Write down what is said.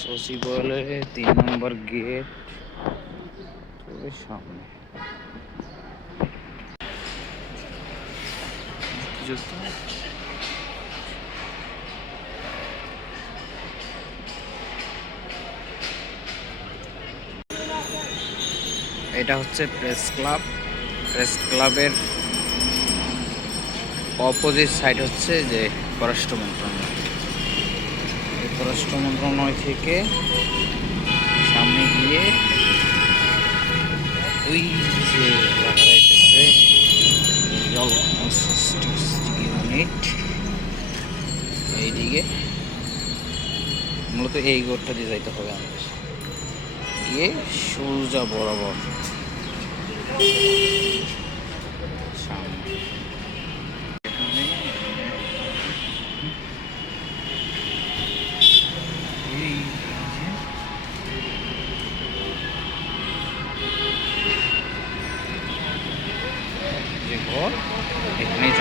সচিবালয়ে ৩ নম্বর গেট সামনে। এটা হচ্ছে প্রেস ক্লাব। প্রেস ক্লাবের অপোজিট সাইড হচ্ছে যে পররাষ্ট্র মন্ত্রণালয়। পররাষ্ট্র মন্ত্রণালয় থেকে সামনে গিয়ে ওই যে দেখা যাইতেছে জল ইউনিট, এইদিকে মূলত এই গোড়টা দিয়ে যাইতে হবে আমাদের, গিয়ে সোজা বরাবর সামনে। যে ঘর এখানেই